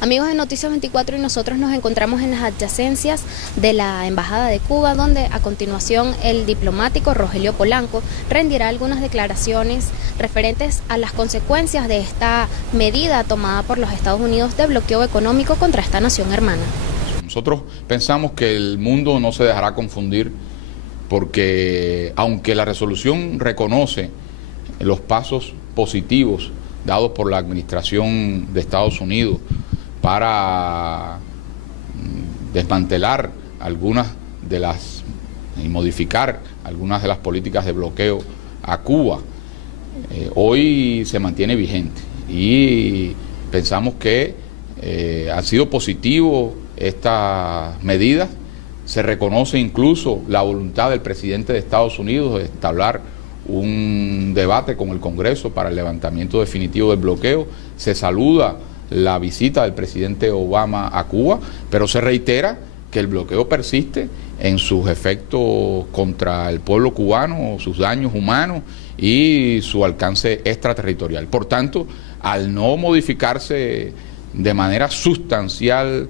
Amigos de Noticias 24, y nosotros nos encontramos en las adyacencias de la Embajada de Cuba, donde a continuación el diplomático Rogelio Polanco rendirá algunas declaraciones referentes a las consecuencias de esta medida tomada por los Estados Unidos de bloqueo económico contra esta nación hermana. Nosotros pensamos que el mundo no se dejará confundir porque aunque la resolución reconoce los pasos positivos dados por la administración de Estados Unidos para desmantelar algunas de las y modificar algunas de las políticas de bloqueo a Cuba, hoy se mantiene vigente y pensamos que han sido positivos estas medidas. Se reconoce incluso la voluntad del presidente de Estados Unidos de entablar un debate con el Congreso para el levantamiento definitivo del bloqueo. Se saluda la visita del presidente Obama a Cuba, pero se reitera que el bloqueo persiste en sus efectos contra el pueblo cubano, sus daños humanos y su alcance extraterritorial. Por tanto, al no modificarse de manera sustancial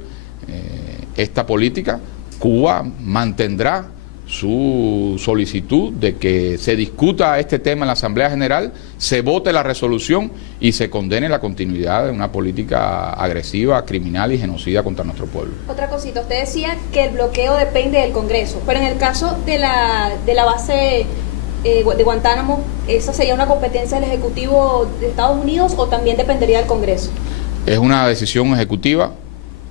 esta política, Cuba mantendrá su solicitud de que se discuta este tema en la Asamblea General, se vote la resolución y se condene la continuidad de una política agresiva, criminal y genocida contra nuestro pueblo. Otra cosita, usted decía que el bloqueo depende del Congreso, pero en el caso de la base de Guantánamo, ¿esa sería una competencia del Ejecutivo de Estados Unidos o también dependería del Congreso? Es una decisión ejecutiva.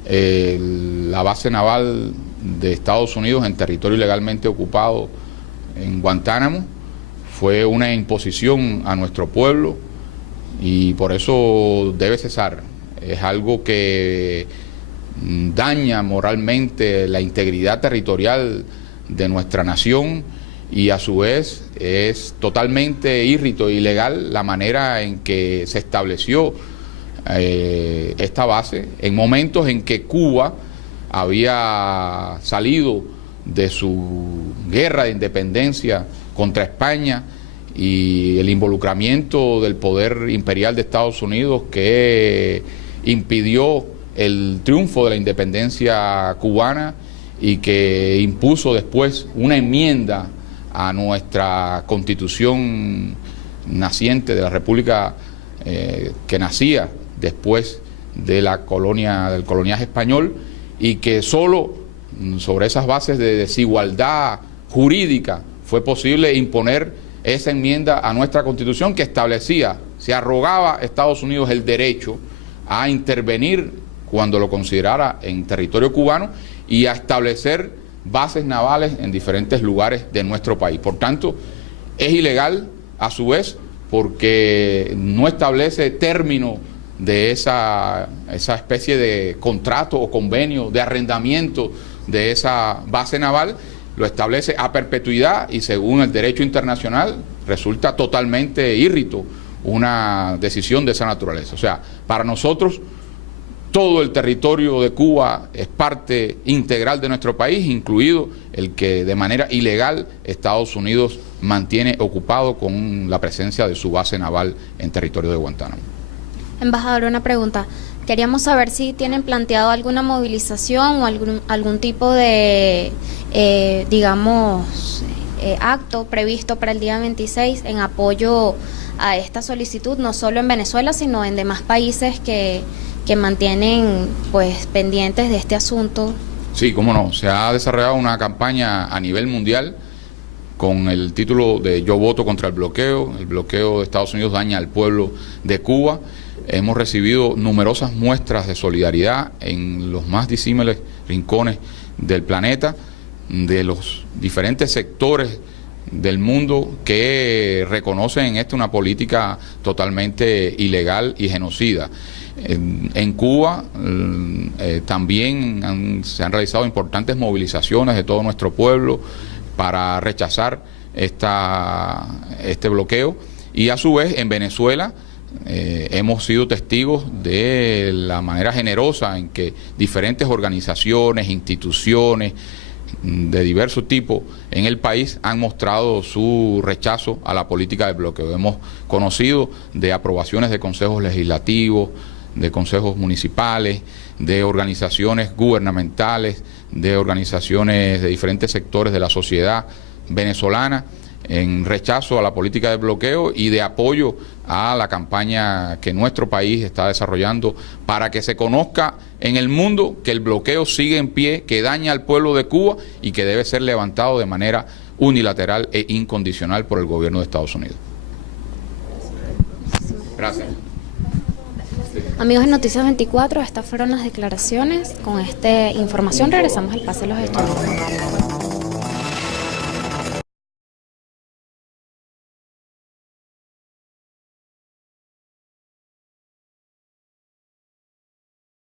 La base naval de Estados Unidos en territorio ilegalmente ocupado en Guantánamo fue una imposición a nuestro pueblo y por eso debe cesar. Es algo que daña moralmente la integridad territorial de nuestra nación y a su vez es totalmente írrito e ilegal la manera en que se estableció esta base en momentos en que Cuba había salido de su guerra de independencia contra España y el involucramiento del poder imperial de Estados Unidos que impidió el triunfo de la independencia cubana y que impuso después una enmienda a nuestra constitución naciente de la República que nacía después de del coloniaje español, y que solo sobre esas bases de desigualdad jurídica fue posible imponer esa enmienda a nuestra Constitución que establecía, se arrogaba a Estados Unidos el derecho a intervenir cuando lo considerara en territorio cubano y a establecer bases navales en diferentes lugares de nuestro país. Por tanto, es ilegal a su vez porque no establece término de esa especie de contrato o convenio de arrendamiento de esa base naval, lo establece a perpetuidad y según el derecho internacional resulta totalmente írrito una decisión de esa naturaleza. O sea, para nosotros todo el territorio de Cuba es parte integral de nuestro país, incluido el que de manera ilegal Estados Unidos mantiene ocupado con la presencia de su base naval en territorio de Guantánamo. Embajador, una pregunta. Queríamos saber si tienen planteado alguna movilización o algún tipo de, acto previsto para el día 26 en apoyo a esta solicitud, no solo en Venezuela, sino en demás países que mantienen pues pendientes de este asunto. Sí, cómo no. Se ha desarrollado una campaña a nivel mundial con el título de Yo voto contra el bloqueo. El bloqueo de Estados Unidos daña al pueblo de Cuba. Hemos recibido numerosas muestras de solidaridad en los más disímiles rincones del planeta, de los diferentes sectores del mundo que reconocen en esto una política totalmente ilegal y genocida. En Cuba también se han realizado importantes movilizaciones de todo nuestro pueblo para rechazar este bloqueo, y a su vez en Venezuela hemos sido testigos de la manera generosa en que diferentes organizaciones, instituciones, de diverso tipo en el país han mostrado su rechazo a la política de bloqueo. Hemos conocido de aprobaciones de consejos legislativos, de consejos municipales, de organizaciones gubernamentales, de organizaciones de diferentes sectores de la sociedad venezolana en rechazo a la política de bloqueo y de apoyo a la campaña que nuestro país está desarrollando para que se conozca en el mundo que el bloqueo sigue en pie, que daña al pueblo de Cuba y que debe ser levantado de manera unilateral e incondicional por el gobierno de Estados Unidos. Gracias. Amigos de Noticias 24, estas fueron las declaraciones. Con esta información regresamos al Pase de los Estudios.